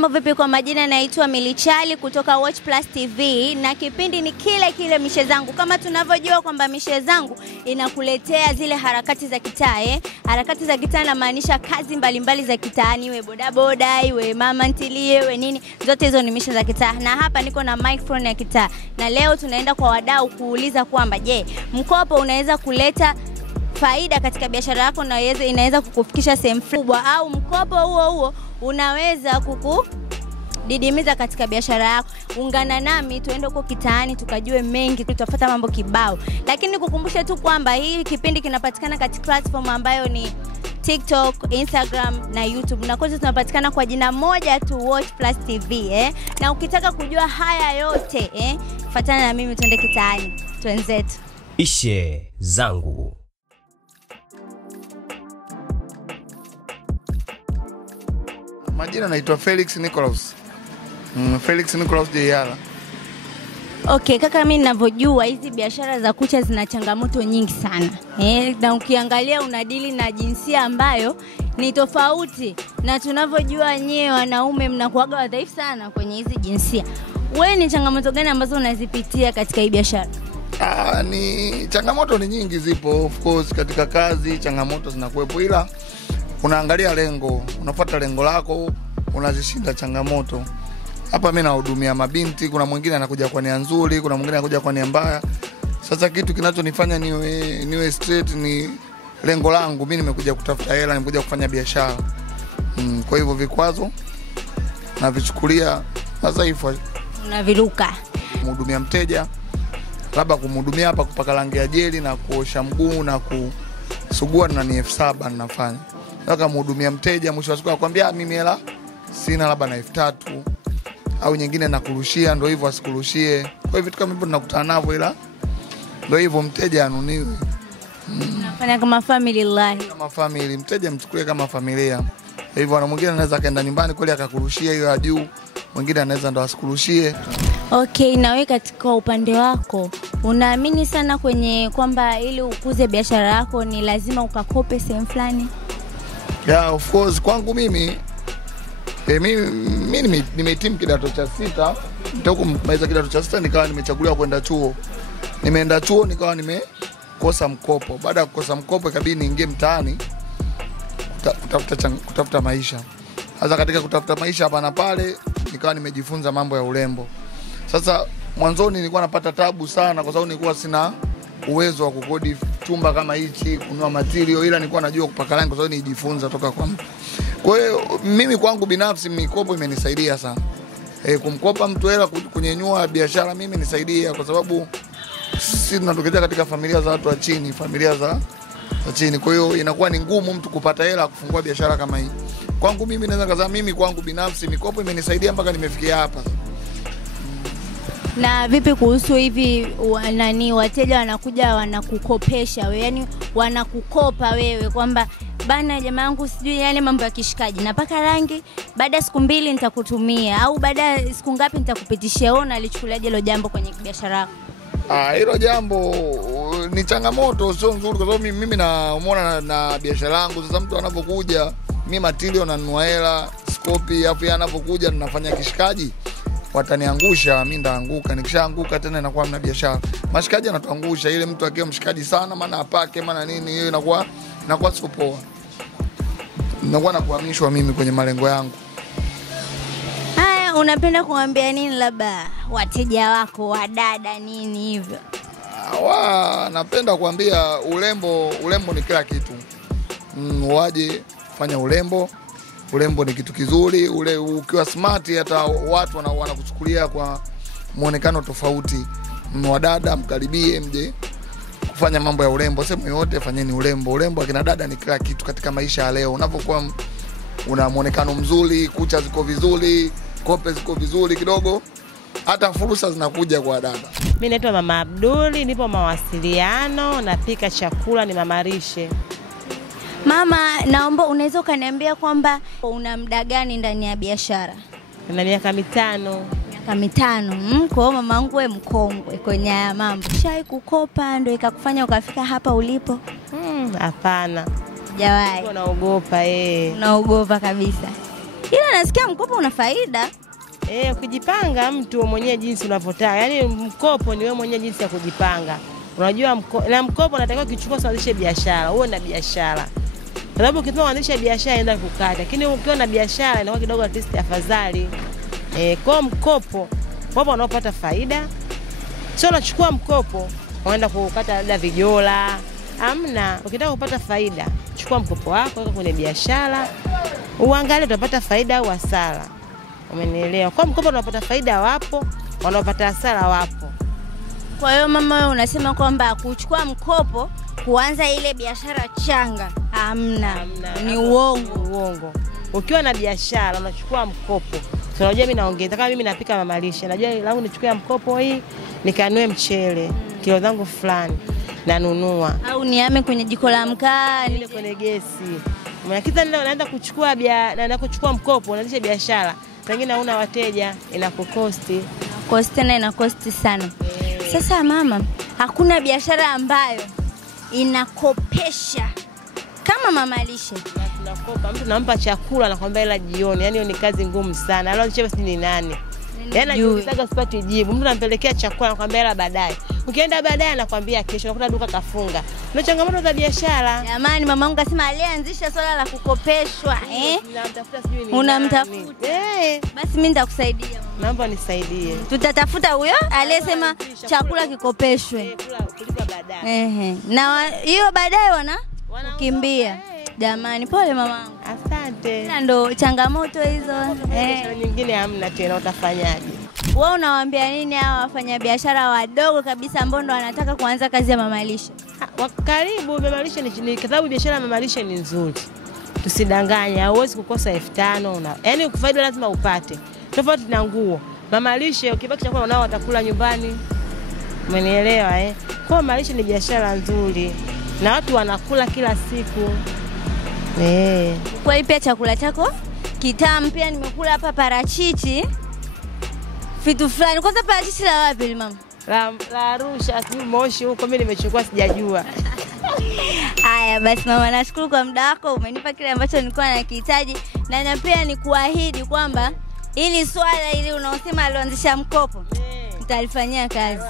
Mambo vipi? Kwa majina naitwa Milichali kutoka Watch Plus TV na kipindi ni kile mishe zangu. Kama tunavyojua kwamba mishe zangu inakuletea zile harakati za kitaa. Harakati za kitaa inamaanisha kazi mbalimbali za kitaani, iwe bodaboda, iwe mama ntilie, iwe nini, zote hizo ni mishe za kitaa. Na hapa niko na microphone ya kitaa. Na leo tunaenda kwa wadau kuuliza kwamba je, mkopo unaweza kuleta faida katika biashara yako na inaweza kukufikisha sehemu kubwa, au mkopo huo unaweza kukudidimiza katika biashara yako. Ungana nami tuende huko kitaani tukajue mengi, tutafuta mambo kibao. Lakini kukumbusha tu kwamba hii kipindi kinapatikana katika platform ambayo ni TikTok, Instagram na YouTube. Na kote tunapatikana kwa jina moja tu, Watch Plus TV. Na ukitaka kujua haya yote, fuatana na mimi tuende kitaani. Twenzetu. Mishe zangu. Majina naitwa Felix Nicholas. Felix Nicholas Jeyala. Okay, kaka, mimi ninavyojua hizi biashara za kucha zina changamoto nyingi sana. Na ukiangalia unadili na jinsia ambayo ni tofauti, na tunavyojua nyewe wanaume mnakuaga wadhaifu sana kwenye hizi jinsia. Wewe ni changamoto gani ambazo unazipitia katika hii biashara? Ni changamoto ni nyingi zipo, of course katika kazi changamoto zinakuwepo, ila unaangalia lengo, unafuata lengo lako, unazishinda changamoto. Hapa mimi nahudumia mabinti, kuna mwingine anakuja kwa nia nzuri, kuna mwingine anakuja kwa nia mbaya. Sasa kitu kinachonifanya niwe straight ni lengo langu. Mimi nimekuja kutafuta hela, nimekuja kufanya biashara. Kwa hivyo vikwazo na vichukulia madhaifu, unaviruka. Mhudumia mteja, labda kumhudumia hapa kupaka rangi ya jeli na kuosha mguu na kusugua na ni 7,000 ninafanya. Sasa mhudumia mteja mwisho wa siku akwambia mimi hela sina, labda na 3,000 au nyingine nakurushia, ndio hivyo asikurushie. Kwa hivyo vitu kama hivyo tunakutana navyo, ila ndio hivyo mteja anuniwe. Unafanya kama family life. Kama family, mteja mchukulie kama familia. Hivyo na mwingine anaweza kaenda nyumbani kweli akakurushia hiyo ya juu, mwingine anaweza ndo asikurushie. Okay, na wewe katika upande wako unaamini sana kwenye kwamba ili ukuze biashara yako ni lazima ukakope sehemu fulani? Yeah, of course kwangu mimi mimi nimehitimu kidato cha 6, nitoka kumaliza kidato cha 6 nikawa nimechaguliwa kwenda chuo. Nimeenda chuo nikawa nimekosa mkopo. Baada ya kukosa mkopo ikabidi niingie mtaani kutafuta maisha. Sasa katika kutafuta maisha hapa na pale nikawa nimejifunza mambo ya urembo. Sasa mwanzoni nilikuwa napata tabu sana kwa sababu nilikuwa sina uwezo wa kukodi chumba kama hichi, kununua material, ila nilikuwa najua kupaka rangi kwa sababu nijifunza toka kwa mtu. Kwa hiyo mimi kwangu binafsi mikopo imenisaidia sana. Kumkopa mtu hela kunyenyua biashara mimi nisaidia, kwa sababu sisi tunatokea katika familia za watu wa chini, familia za chini. Kwa hiyo inakuwa ni ngumu mtu kupata hela kufungua biashara kama hii. Kwangu mimi naweza kusema mimi kwangu binafsi mikopo imenisaidia mpaka nimefikia hapa. Na vipi kuhusu hivi wateja wanakuja wanakukopesha wewe, yani wanakukopa wewe kwamba bana jamaa yangu sijui yale mambo ya kishikaji, napaka rangi, baada ya siku 2 nitakutumia, au baada ya siku ngapi nitakupitishia. Wewe unalichukuliaje hilo jambo kwenye biashara yako? Hilo jambo ni changamoto, sio nzuri, kwa sababu mimi naona na biashara yangu. Sasa mtu anapokuja mimi material nanunua hela, skopi, afu anapokuja ninafanya kishikaji, wataniangusha, mimi ndaanguka. Nikishaanguka tena inakuwa mna biashara. Mashikaji anatuangusha, ile mtu akiwa mshikaji sana maana apake maana nini, hiyo inakuwa sio poa. Inakuwa nakuhamishwa mimi kwenye malengo yangu. Haya, unapenda kuambia nini labda wateja wako, wadada nini hivyo? Napenda kuambia urembo ni kila kitu. Waje fanya urembo. Urembo ni kitu kizuri. Ukiwa smart hata watu wanakuchukulia kwa muonekano tofauti. Wadada mkaribie, mje kufanya mambo ya urembo. Sema yote fanyeni urembo. Urembo akina dada ni kila kitu katika maisha ya leo. Unapokuwa una muonekano mzuri, kucha ziko vizuri, kope ziko vizuri kidogo, hata fursa zinakuja kwa dada. Mimi naitwa Mama Abduli, nipo mawasiliano, napika chakula, ni mama lishe. Mama, naomba unaweza kaniambia kwamba una muda gani ndani ya biashara? Na miaka 5. Miaka 5. Kwa hiyo mama wangu wewe mkongwe kwenye haya mambo. Shai kukopa ndio ikakufanya ukafika hapa ulipo? Hapana. Sijawahi. Naogopa Naogopa kabisa. Ila nasikia mkopo una faida. Ukijipanga mtu mwenyewe jinsi unavyotaka. Yaani mkopo ni wewe mwenyewe jinsi ya kujipanga. Unajua mkopo unatakiwa kichukua uanzishe biashara. Uwe na biashara. Kwa sababu ukitaka kuanzisha biashara inaenda kukata. Lakini ukiwa na biashara inakuwa kidogo at least afadhali. Kwa mkopo unapata faida. Sio unachukua mkopo unaenda kukata labda vijola. Hamna, ukitaka kupata faida, chukua mkopo wako weka kwenye biashara. Uangalie utapata faida au hasara. Umenielewa? Kwa mkopo unapata faida wapo, wanapata hasara wapo. Kwa hiyo mama wewe unasema kwamba kuchukua mkopo kuanza ile biashara changa, hamna. Ni uongo. Ukiwa na biashara unachukua mkopo. So unajua mimi naongeza kama mimi napika mama lishe. Najua langu nichukue mkopo hii nikanue mchele kilo zangu fulani nanunua. Au niame kwenye jiko la mkaa, ile kwenye gesi. Mwanakita ndio unaenda kuchukua naenda kuchukua mkopo, unaanzisha biashara. Pengine hauna wateja, inakukosti. Tena inakosti sana. Sasa mama, hakuna biashara ambayo inakopesha kama mama lishe. Tunakopa, mtu nampa chakula anakuambia ila jioni. Yaani ni kazi ngumu sana. Alio basi ni nani? Yaani anajiulizaga usipate jibu. Mtu anampelekea chakula anakuambia ila baadaye. Ukienda baadaye anakuambia kesho, unakuta duka kafunga. Ndio changamoto za biashara. Jamani, mamangu kasema alianzisha swala la kukopeshwa, Unamtafuta sijui ni. Unamtafuta. Basi mimi nitakusaidia mama. Naomba nisaidie. Tutatafuta huyo aliyesema chakula kikopeshwe. Kulipa baadaye. Na hiyo baadaye kimbia. Jamani, pole mamangu. Asante. Ndo changamoto hizo. Nyingine hamna tena, utafanyaje? Wewe unawaambia nini hawa wafanyabiashara wadogo kabisa ambao ndo wanataka kuanza kazi ya mama lishe? Karibu, mama lishe ni kwa sababu biashara ya mama lishe ni nzuri. Tusidanganye, huwezi kukosa 5,000 yaani ukifaida lazima upate. Tofauti na nguo. Mama lishe ukibaki chakula nao watakula nyumbani. Umenielewa Kwa mama lishe ni biashara nzuri na watu wanakula kila siku. Kwa hiyo pia chakula chako kitamu, pia nimekula hapa parachichi. Vitu fulani. Kwanza parachichi la wapi mama? La Arusha, sijui Moshi huko, mimi nimechukua sijajua. Haya basi mama, nashukuru kwa muda wako, umenipa kile ambacho nilikuwa nakihitaji na pia nikuahidi kwamba ili swala ili unaosema alianzisha mkopo nitalifanyia kazi.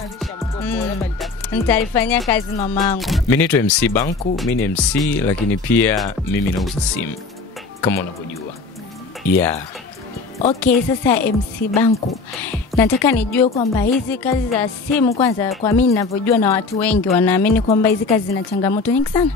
Nitalifanyia kazi mamangu. Mimi naitwa MC Banku, mimi ni MC lakini pia mimi nauza simu kama unavyojua. Okay, sasa MC Banku, nataka nijue kwamba hizi kazi za simu, kwanza kwa mimi ninavyojua na watu wengi wanaamini kwamba hizi kazi zina changamoto nyingi sana.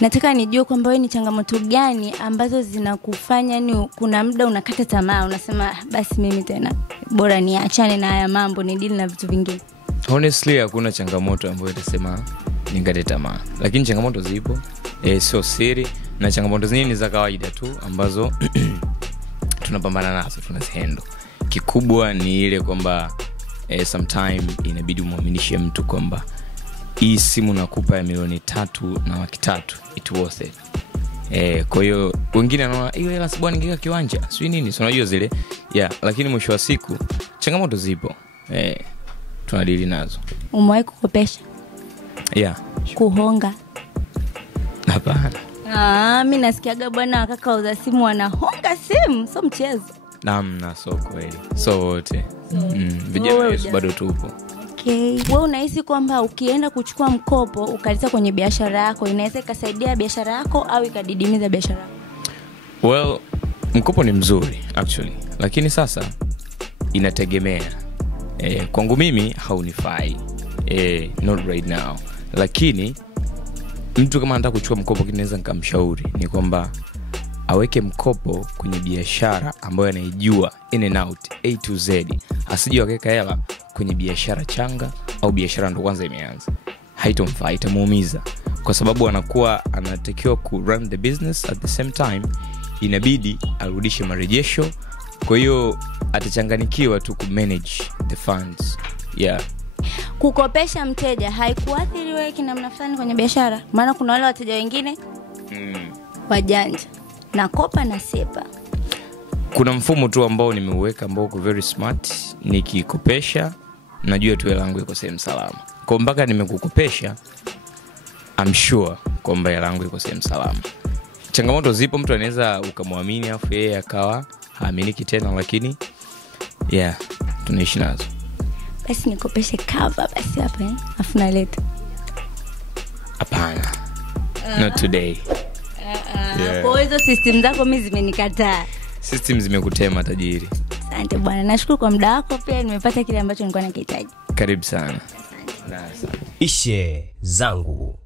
Nataka nijue kwamba wewe ni changamoto gani ambazo zinakufanya ni kuna muda unakata tamaa, unasema basi mimi tena bora niachane na haya mambo ni deal na vitu vingine. Honestly hakuna changamoto ambayo itasema ningate tamaa. Lakini changamoto zipo. Sio siri, na changamoto zingine za kawaida tu ambazo tunapambana nazo, tunazihendo. Kikubwa ni ile kwamba sometime inabidi muaminishe mtu kwamba hii simu nakupa ya milioni 3.3 it worth it. Kwa hiyo wengine wanaona hiyo hela si bwana ingeka kiwanja, sio nini, si unajua zile. Lakini mwisho wa siku changamoto zipo. Tunadili nazo. Umewahi kukopesha? Kuhonga? Hapana. Mimi nasikiaga bwana kaka uza simu wanahonga simu, sio mchezo. Namna sio kweli. So wote. Vijana bado tupo. Okay. Wewe unahisi kwamba ukienda kuchukua mkopo ukaleta kwenye biashara yako inaweza ikasaidia biashara yako au ikadidimiza biashara yako? Well, mkopo ni mzuri actually. Lakini sasa inategemea. Kwangu mimi haunifai. Not right now. Lakini mtu kama anataka kuchukua mkopo kinaweza nikamshauri ni kwamba aweke mkopo kwenye biashara ambayo anaijua in and out A to Z. Asije akaweka hela kwenye biashara changa au biashara ndo kwanza imeanza. Haitomfaa, itamuumiza kwa sababu anakuwa anatakiwa ku run the business at the same time inabidi arudishe marejesho. Kwa hiyo atachanganikiwa tu ku manage the funds. Kukopesha mteja haikuathiri wewe kinamna fulani kwenye biashara? Maana kuna wale wateja wengine wajanja nakopa na sepa. Kuna mfumo tu ambao nimeuweka ambao uko very smart. Nikikopesha najua tu hela yangu iko sehemu salama. Kwa mpaka nimekukopesha I'm sure kwamba hela yangu iko sehemu salama. changamoto zipo, mtu anaweza ukamwamini afu yeye akawa haaminiki tena, lakini yeah, tunaishi nazo. Basi nikopeshe cover basi hapa afu naleta. Hapana. Not today. Yeah. Kwa hizo system zako mimi zimenikataa. System zimekutema tajiri. Asante bwana. Nashukuru kwa muda wako, pia nimepata kile ambacho nilikuwa nakihitaji. Karibu sana. Ishe zangu.